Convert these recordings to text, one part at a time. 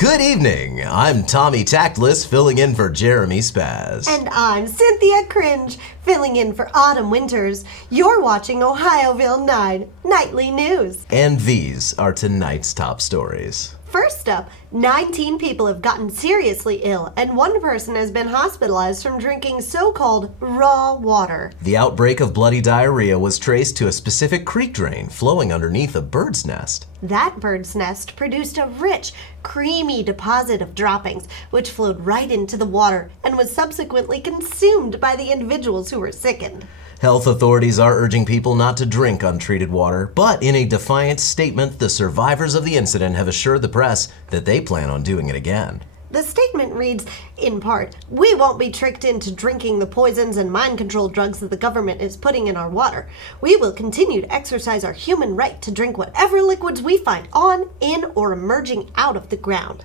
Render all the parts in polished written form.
Good evening. I'm Tommy Tactless, filling in for Jeremy Spaz. And I'm Cynthia Cringe, filling in for Autumn Winters. You're watching Ohioville 9 Nightly News. And these are tonight's top stories. First up, 19 people have gotten seriously ill, and one person has been hospitalized from drinking so-called raw water. The outbreak of bloody diarrhea was traced to a specific creek drain flowing underneath a bird's nest. That bird's nest produced a rich, creamy deposit of droppings, which flowed right into the water and was subsequently consumed by the individuals who were sickened. Health authorities are urging people not to drink untreated water, but in a defiant statement, the survivors of the incident have assured the press that they plan on doing it again. The statement reads, in part, "We won't be tricked into drinking the poisons and mind control drugs that the government is putting in our water. We will continue to exercise our human right to drink whatever liquids we find on, in, or emerging out of the ground."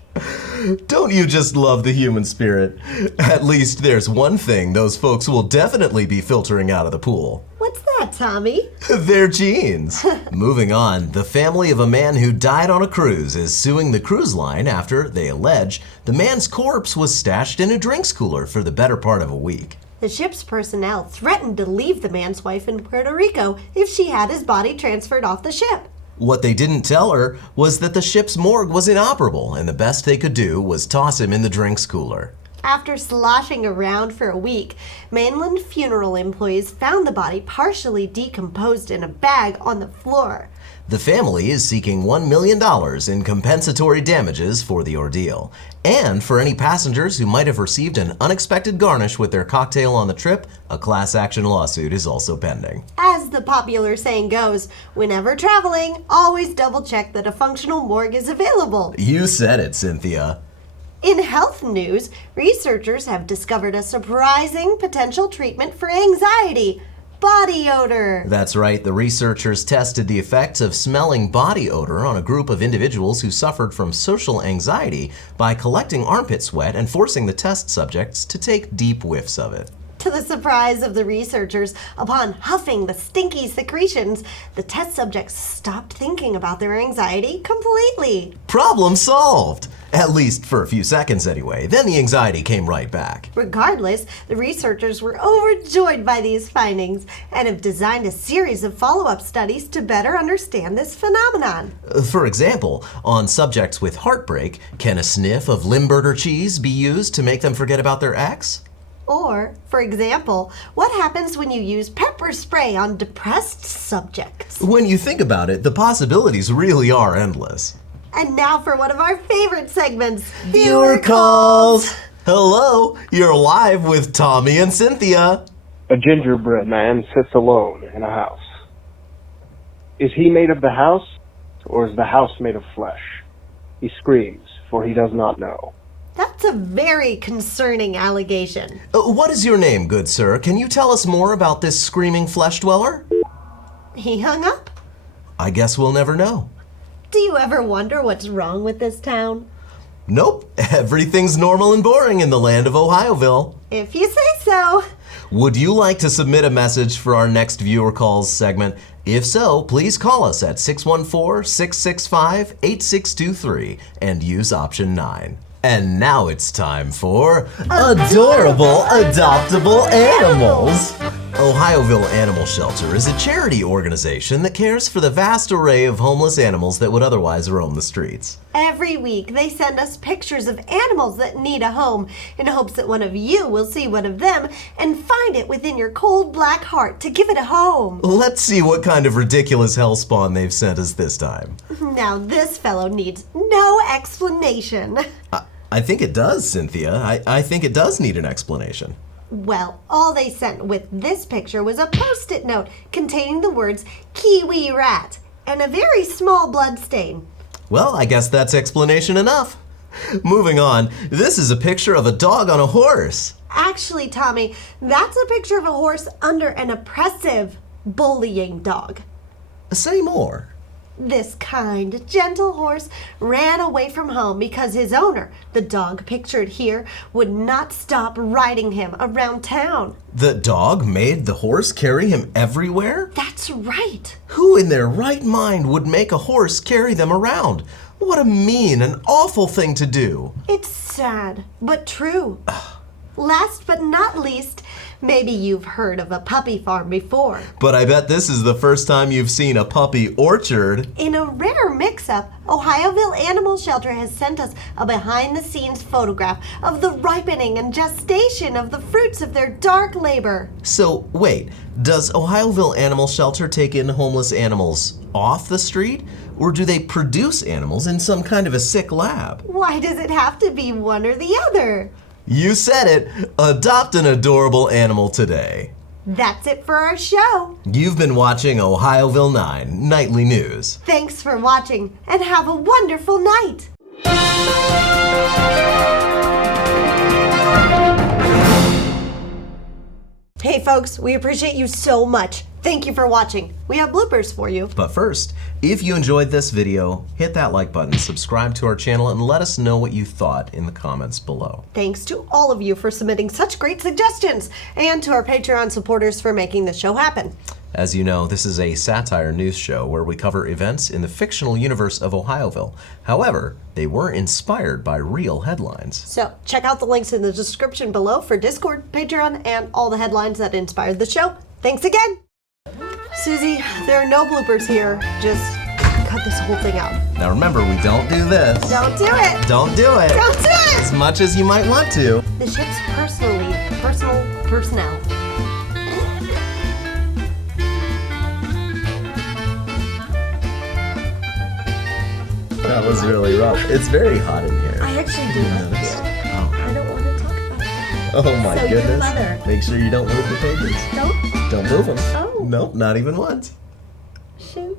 Don't you just love the human spirit? At least there's one thing those folks will definitely be filtering out of the pool. What's that, Tommy? Their genes. Moving on, the family of a man who died on a cruise is suing the cruise line after, they allege, the man's corpse was stashed in a drinks cooler for the better part of a week. The ship's personnel threatened to leave the man's wife in Puerto Rico if she had his body transferred off the ship. What they didn't tell her was that the ship's morgue was inoperable and the best they could do was toss him in the drinks cooler. After sloshing around for a week, mainland funeral employees found the body partially decomposed in a bag on the floor. The family is seeking $1 million in compensatory damages for the ordeal. And for any passengers who might have received an unexpected garnish with their cocktail on the trip, a class action lawsuit is also pending. As the popular saying goes, whenever traveling, always double check that a functional morgue is available. You said it, Cynthia. In health news, researchers have discovered a surprising potential treatment for anxiety: body odor. That's right, the researchers tested the effects of smelling body odor on a group of individuals who suffered from social anxiety by collecting armpit sweat and forcing the test subjects to take deep whiffs of it. To the surprise of the researchers, upon huffing the stinky secretions, the test subjects stopped thinking about their anxiety completely. Problem solved! At least for a few seconds anyway. Then the anxiety came right back. Regardless, the researchers were overjoyed by these findings and have designed a series of follow-up studies to better understand this phenomenon. For example, on subjects with heartbreak, can a sniff of Limburger cheese be used to make them forget about their ex? Or, for example, what happens when you use pepper spray on depressed subjects? When you think about it, the possibilities really are endless. And now for one of our favorite segments, Viewer Calls! Hello, you're live with Tommy and Cynthia. A gingerbread man sits alone in a house. Is he made of the house, or is the house made of flesh? He screams, for he does not know. That's a very concerning allegation. What is your name, good sir? Can you tell us more about this screaming flesh dweller? He hung up? I guess we'll never know. Do you ever wonder what's wrong with this town? Nope, everything's normal and boring in the land of Ohioville. If you say so. Would you like to submit a message for our next Viewer Calls segment? If so, please call us at 614-665-8623 and use option 9. And now it's time for Adorable Adoptable Animals. Ohioville Animal Shelter is a charity organization that cares for the vast array of homeless animals that would otherwise roam the streets. Every week, they send us pictures of animals that need a home in hopes that one of you will see one of them and find it within your cold black heart to give it a home. Let's see what kind of ridiculous hellspawn they've sent us this time. Now, this fellow needs no explanation. I think it does, Cynthia. I think it does need an explanation. Well, all they sent with this picture was a Post-it note containing the words Kiwi Rat and a very small blood stain. Well, I guess that's explanation enough. Moving on, this is a picture of a dog on a horse. Actually, Tommy, that's a picture of a horse under an oppressive, bullying dog. Say more. This kind, gentle horse ran away from home because his owner, the dog pictured here, would not stop riding him around town. The dog made the horse carry him everywhere? That's right. Who in their right mind would make a horse carry them around? What a mean and awful thing to do. It's sad, but true. Last but not least, maybe you've heard of a puppy farm before. But I bet this is the first time you've seen a puppy orchard. In a rare mix-up, Ohioville Animal Shelter has sent us a behind-the-scenes photograph of the ripening and gestation of the fruits of their dark labor. So, wait, does Ohioville Animal Shelter take in homeless animals off the street? Or do they produce animals in some kind of a sick lab? Why does it have to be one or the other? You said it! Adopt an adorable animal today. That's it for our show. You've been watching Ohioville 9 Nightly News. Thanks for watching and have a wonderful night. Hey folks, we appreciate you so much. Thank you for watching. We have bloopers for you. But first, if you enjoyed this video, hit that like button, subscribe to our channel, and let us know what you thought in the comments below. Thanks to all of you for submitting such great suggestions, and to our Patreon supporters for making this show happen. As you know, this is a satire news show where we cover events in the fictional universe of Ohioville. However, they were inspired by real headlines. So check out the links in the description below for Discord, Patreon, and all the headlines that inspired the show. Thanks again! Susie, there are no bloopers here. Just cut this whole thing out. Now remember, we don't do this. Don't do it! Don't do it! Don't do it! As much as you might want to. The ship's personnel. That was really rough. It's very hot in here. I actually do like notice? you. Oh. I don't want to talk about it. Oh my So your goodness. mother. Make sure you don't move the pages. Don't? Don't move them. Oh. Nope, not even once. Shoot.